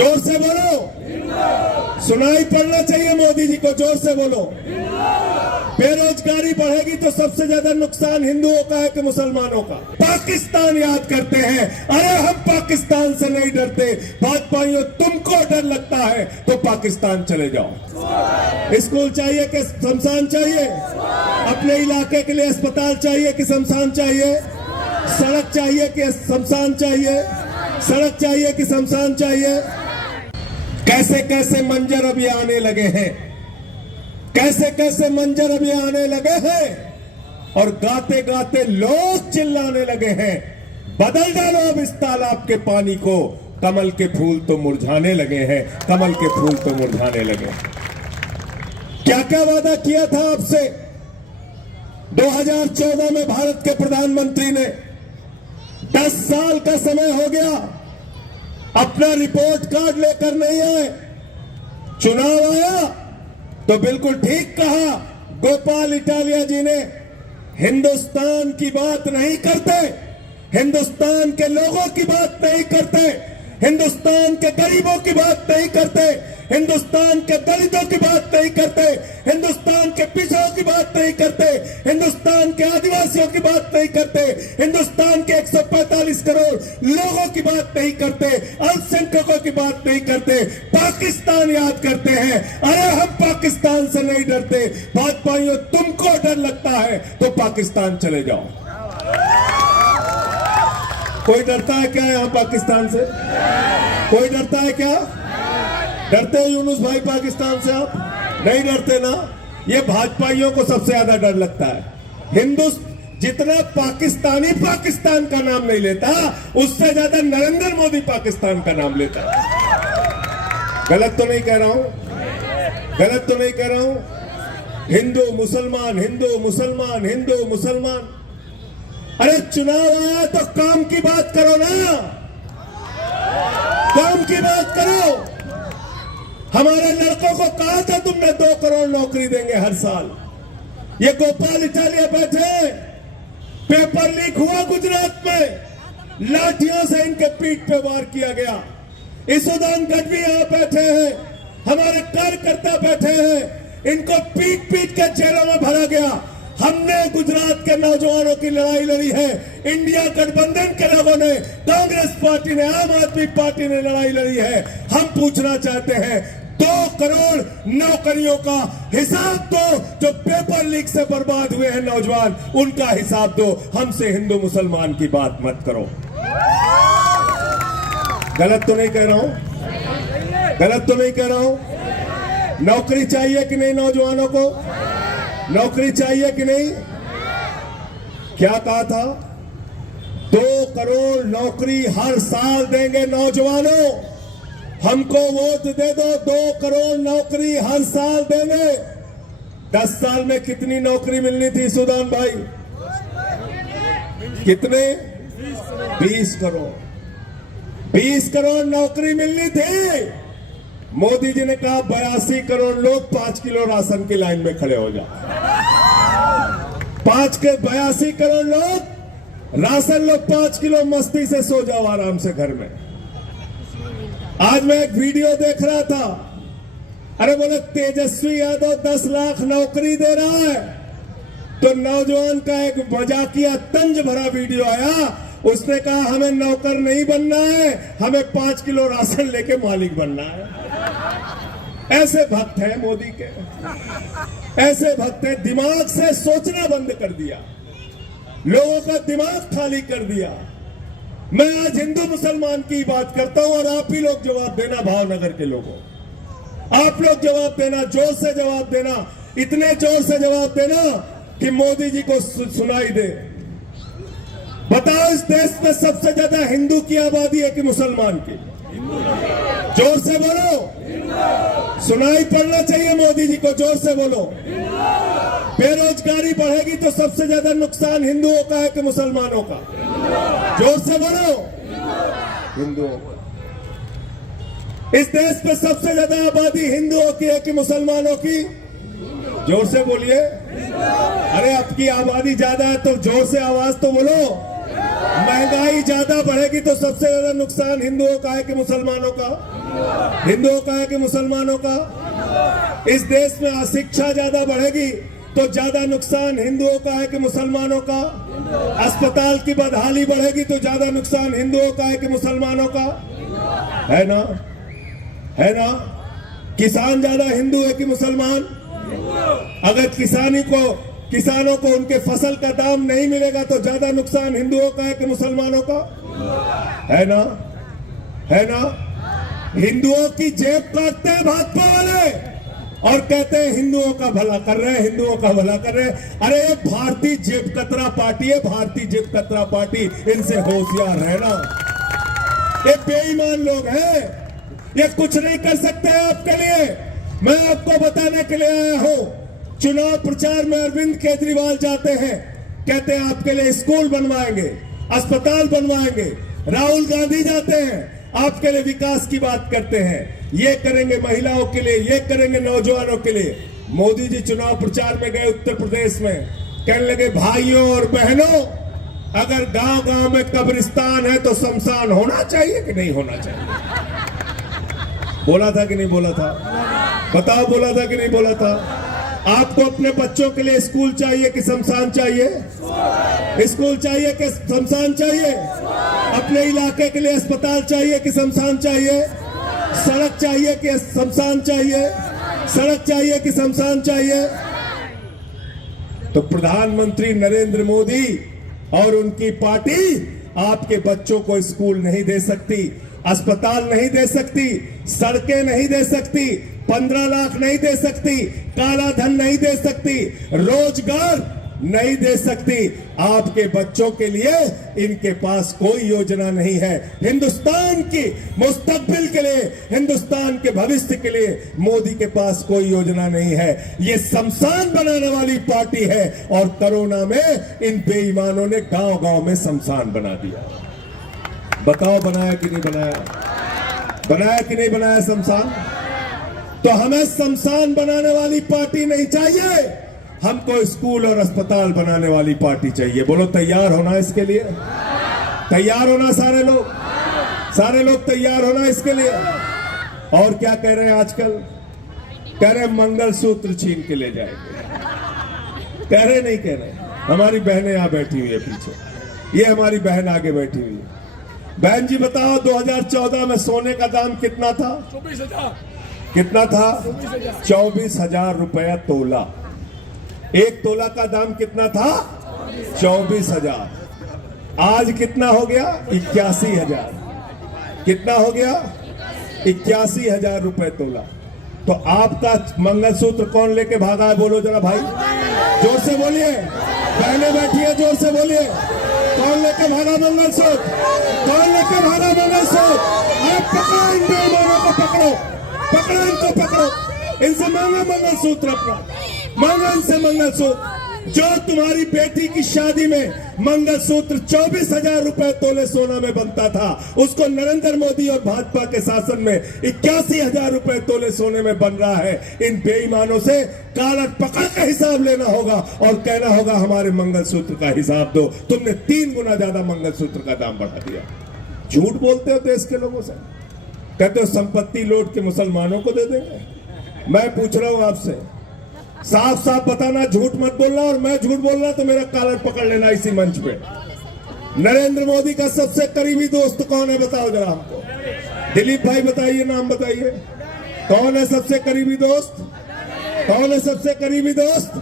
जोर से बोलो, सुनाई पड़ना चाहिए मोदी जी को, जोर से बोलो। बेरोजगारी बढ़ेगी तो सबसे ज्यादा नुकसान हिंदुओं का है कि मुसलमानों का? पाकिस्तान याद करते हैं। अरे हम पाकिस्तान से नहीं डरते। भाजपाइयों, तुमको डर लगता है तो पाकिस्तान चले जाओ। स्कूल चाहिए कि शमशान चाहिए? अपने इलाके के लिए अस्पताल चाहिए कि शमशान चाहिए? सड़क चाहिए कि शमशान चाहिए? सड़क चाहिए कि शमशान चाहिए? कैसे कैसे मंजर अभी आने लगे हैं, कैसे कैसे मंजर अभी आने लगे हैं, और गाते गाते लोग चिल्लाने लगे हैं, बदल डालो अब इस तालाब के पानी को, कमल के फूल तो मुरझाने लगे हैं, कमल के फूल तो मुरझाने लगे। क्या क्या वादा किया था आपसे? 2014 में भारत के प्रधानमंत्री ने 10 साल का समय हो गया, अपना रिपोर्ट कार्ड लेकर नहीं आए। चुनाव आया तो बिल्कुल ठीक कहा गोपाल इटालिया जी ने, हिंदुस्तान की बात नहीं करते, हिंदुस्तान के लोगों की बात नहीं करते, हिंदुस्तान के गरीबों की बात नहीं करते, हिंदुस्तान के दलितों की बात नहीं करते, हिंदुस्तान के पिछड़ों की बात नहीं करते, हिंदुस्तान के आदिवासियों की बात नहीं करते, हिंदुस्तान के 145 करोड़ लोगों की बात नहीं करते, अल्पसंख्यकों की बात नहीं करते, पाकिस्तान याद करते हैं। अरे हम पाकिस्तान से नहीं डरते। भाजपाइयों, तुमको डर लगता है तो पाकिस्तान चले जाओ। कोई डरता है क्या यहां पाकिस्तान से? कोई डरता है क्या? डरते हैं यूनुस भाई पाकिस्तान से? आप नहीं डरते ना? ये भाजपाइयों को सबसे ज्यादा डर लगता है। जितना पाकिस्तानी पाकिस्तान का नाम नहीं लेता, उससे ज्यादा नरेंद्र मोदी पाकिस्तान का नाम लेता है। गलत तो नहीं कह रहा हूं? गलत तो नहीं कह रहा हूं? हिंदू मुसलमान, हिंदू मुसलमान, हिंदू मुसलमान। अरे चुनाव आया तो काम की बात करो ना, काम की बात करो। हमारे लड़कों को कहा था तुमने 2 करोड़ नौकरी देंगे हर साल। ये गोपाल इटालिया बैठे, पेपर लीक हुआ गुजरात में, लाठियों से इनके पीठ पे वार किया गया। ईसुदान गढ़वी यहां बैठे हैं, हमारे कार्यकर्ता बैठे हैं, इनको पीट पीट के जेलों में भरा गया। हमने गुजरात के नौजवानों की लड़ाई लड़ी है, इंडिया गठबंधन के लोगों ने, कांग्रेस पार्टी ने, आम आदमी पार्टी ने लड़ाई लड़ी है। हम पूछना चाहते हैं, 2 करोड़ नौकरियों का हिसाब दो। जो पेपर लीक से बर्बाद हुए हैं नौजवान, उनका हिसाब दो। हमसे हिंदू मुसलमान की बात मत करो। गलत तो नहीं कह रहा हूं? गलत तो नहीं कह रहा हूं? नौकरी चाहिए कि नहीं नौजवानों को? नौकरी चाहिए कि नहीं? क्या कहा था? 2 करोड़ नौकरी हर साल देंगे नौजवानों। हमको वोट दे दो, 2 करोड़ नौकरी हर साल देंगे। 10 साल में कितनी नौकरी मिलनी थी सुदान भाई? कितने? 20 करोड़। 20 करोड़ नौकरी मिलनी थी। मोदी जी ने कहा 82 करोड़ लोग 5 किलो राशन की लाइन में खड़े हो जाओ। 82 करोड़ लोग राशन लो, 5 किलो, मस्ती से सो जाओ आराम से घर में। आज मैं एक वीडियो देख रहा था, अरे बोले तेजस्वी यादव 10 लाख नौकरी दे रहा है, तो नौजवान का एक मजाकिया तंज भरा वीडियो आया। उसने कहा हमें नौकर नहीं बनना है, हमें 5 किलो राशन लेके मालिक बनना है। ऐसे भक्त हैं मोदी के, ऐसे भक्त हैं। दिमाग से सोचना बंद कर दिया, लोगों का दिमाग खाली कर दिया। मैं आज हिंदू मुसलमान की बात करता हूं और आप ही लोग जवाब देना, भावनगर के लोगों, आप लोग जवाब देना, जोर से जवाब देना, इतने जोर से जवाब देना कि मोदी जी को सुनाई दे। बताओ, इस देश में सबसे ज्यादा हिंदू की आबादी है कि मुसलमान की? जोर से बोलो, सुनाई पड़ना चाहिए मोदी जी को, जोर से बोलो। बेरोजगारी बढ़ेगी तो सबसे ज्यादा नुकसान हिंदुओं का है कि मुसलमानों का? जोर से बोलो, हिंदुओं का। इस देश में सबसे ज्यादा आबादी हिंदुओं की है कि मुसलमानों की? जोर से बोलिए। अरे आपकी आबादी ज्यादा है तो जोर से आवाज तो बोलो। महंगाई ज्यादा बढ़ेगी तो सबसे ज्यादा नुकसान हिंदुओं का है कि मुसलमानों का? हिंदुओं का है कि मुसलमानों का? इस देश में अशिक्षा ज्यादा बढ़ेगी तो ज्यादा नुकसान हिंदुओं का है कि मुसलमानों का? अस्पताल की बदहाली बढ़ेगी तो ज्यादा नुकसान हिंदुओं का है कि मुसलमानों का? है ना? है ना? किसान ज्यादा हिंदू है कि मुसलमान? अगर किसानों को उनके फसल का दाम नहीं मिलेगा तो ज्यादा नुकसान हिंदुओं का है कि मुसलमानों का? है ना? है ना? हिंदुओं की जेब काटते हैं भाजपा वाले और कहते हैं हिंदुओं का भला कर रहे हैं, हिंदुओं का भला कर रहे हैं। अरे ये भारतीय जेब कतरा पार्टी है, भारतीय जेब कतरा पार्टी, इनसे होशियार रहना। ये बेईमान लोग हैं, ये कुछ नहीं कर सकते हैं आपके लिए। मैं आपको बताने के लिए आया हूं। चुनाव प्रचार में अरविंद केजरीवाल जाते हैं, कहते हैं आपके लिए स्कूल बनवाएंगे, अस्पताल बनवाएंगे। राहुल गांधी जाते हैं, आपके लिए विकास की बात करते हैं, ये करेंगे महिलाओं के लिए, ये करेंगे नौजवानों के लिए। मोदी जी चुनाव प्रचार में गए उत्तर प्रदेश में, कहने लगे भाइयों और बहनों, अगर गांव गांव में कब्रिस्तान है तो शमशान होना चाहिए कि नहीं होना चाहिए? बोला था कि नहीं बोला था? बताओ, बोला था कि नहीं बोला था? आपको अपने बच्चों के लिए स्कूल चाहिए कि शमशान चाहिए? स्कूल चाहिए कि शमशान चाहिए? अपने इलाके के लिए अस्पताल चाहिए कि शमशान चाहिए? सड़क चाहिए कि शमशान चाहिए? सड़क चाहिए कि शमशान चाहिए? तो प्रधानमंत्री नरेंद्र मोदी और उनकी पार्टी आपके बच्चों को स्कूल नहीं दे सकती, अस्पताल नहीं दे सकती, सड़कें नहीं दे सकती, 15 लाख नहीं दे सकती, काला धन नहीं दे सकती, रोजगार नहीं दे सकती। आपके बच्चों के लिए इनके पास कोई योजना नहीं है। हिंदुस्तान की मुस्तकबिल के लिए, हिंदुस्तान के भविष्य के लिए मोदी के पास कोई योजना नहीं है। ये शमशान बनाने वाली पार्टी है और कोरोना में इन बेईमानों ने गांव गांव में शमशान बना दिया। बताओ, बनाया कि नहीं बनाया? बनाया कि नहीं बनाया शमशान? तो हमें शमशान बनाने वाली पार्टी नहीं चाहिए, हमको स्कूल और अस्पताल बनाने वाली पार्टी चाहिए। बोलो, तैयार होना इसके लिए? तैयार होना सारे लोग तैयार होना इसके लिए। और क्या कह रहे हैं आजकल? कह रहे मंगलसूत्र छीन के ले जाएंगे। कह रहे नहीं कह रहे? हमारी बहनें यहां बैठी हुई है पीछे, ये हमारी बहन आगे बैठी हुई है। बहन जी बताओ, 2014 में सोने का दाम कितना था? 24,000। कितना था? 24,000 रुपया तोला। एक तोला का दाम कितना था? 24,000। आज कितना हो गया? 81,000। कितना हो गया? 81,000 रुपए तोला। तो आपका मंगलसूत्र कौन लेके भागा है? बोलो जरा भाई, जोर से बोलिए। बहने बैठी है, जोर से बोलिए। कौन लेके भागा मंगलसूत्र? कौन लेके भागा मंगलसूत्र? आप पकड़ो इन बेईमानों को, पकड़ो, पकड़ो इनको, पकड़ो। इनसे मांगा मंगलसूत्र अपना, मांगा इनसे मंगलसूत्र। जो तुम्हारी बेटी की शादी में मंगलसूत्र 24,000 रुपए तोले सोना में बनता था, उसको नरेंद्र मोदी और भाजपा के शासन में 81,000 रुपए तोले सोने में बन रहा है। इन बेईमानों से कालर पकड़ का हिसाब लेना होगा और कहना होगा हमारे मंगलसूत्र का हिसाब दो। तुमने 3 गुना ज्यादा मंगलसूत्र का दाम बढ़ा दिया। झूठ बोलते हो देश के लोगों से, कहते हो संपत्ति लौट के मुसलमानों को दे देंगे। मैं पूछ रहा हूं आपसे, साफ साफ बताना, झूठ मत बोलना। और मैं झूठ बोलना तो मेरा कॉलर पकड़ लेना इसी मंच पे। नरेंद्र मोदी का सबसे करीबी दोस्त कौन है? बताओ जरा हमको। दिलीप भाई बताइए, नाम बताइए। कौन है सबसे करीबी दोस्त? कौन है सबसे करीबी दोस्त?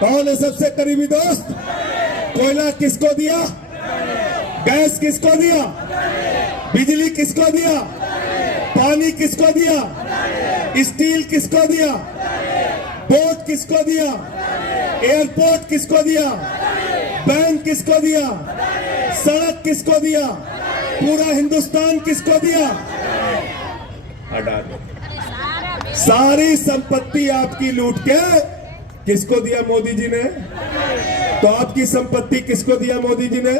कौन है सबसे करीबी दोस्त? कोयला किसको दिया? गैस किसको दिया? बिजली किसको दिया? पानी किसको दिया? स्टील किसको दिया? पोर्ट किसको दिया? एयरपोर्ट किसको दिया? बैंक किसको दिया? सड़क किसको दिया? पूरा हिंदुस्तान किसको दिया? अडानी। सारी संपत्ति आपकी लूट के किसको दिया मोदी जी ने? तो आपकी संपत्ति किसको दिया मोदी जी ने?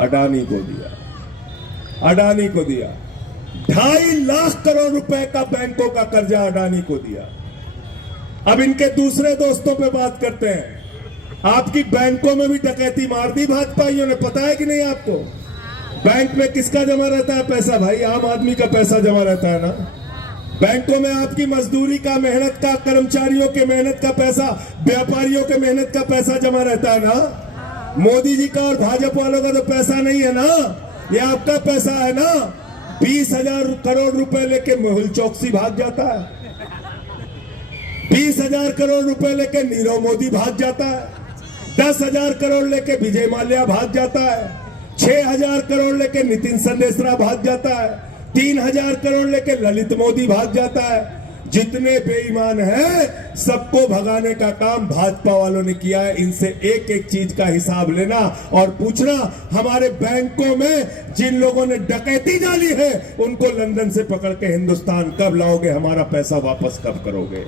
अडानी को दिया। अडानी को दिया। 2.5 लाख करोड़ रुपए का बैंकों का कर्जा अडानी को दिया। अब इनके दूसरे दोस्तों पे बात करते हैं। आपकी बैंकों में भी डकैती मार दी भाजपाइयों ने, पता है कि नहीं आपको? बैंक में किसका जमा रहता है पैसा भाई? आम आदमी का पैसा जमा रहता है ना। बैंकों में आपकी मजदूरी का, मेहनत का, कर्मचारियों के मेहनत का पैसा, व्यापारियों के मेहनत का पैसा जमा रहता है ना। मोदी जी का और भाजपा वालों का तो पैसा नहीं है ना, ये आपका पैसा है ना। 20,000 करोड़ रुपए लेके मेहुल चौकसी भाग जाता है, 20,000 करोड़ रुपए लेके नीरव मोदी भाग जाता है, 10,000 करोड़ लेके विजय माल्या भाग जाता है, 6,000 करोड़ लेके नितिन संदेशरा भाग जाता है, 3,000 करोड़ लेके ललित मोदी भाग जाता है। जितने बेईमान हैं सबको भगाने का काम भाजपा वालों ने किया है। इनसे एक एक चीज का हिसाब लेना और पूछना, हमारे बैंकों में जिन लोगों ने डकैती डाली है उनको लंदन से पकड़ के हिंदुस्तान कब लाओगे, हमारा पैसा वापस कब करोगे।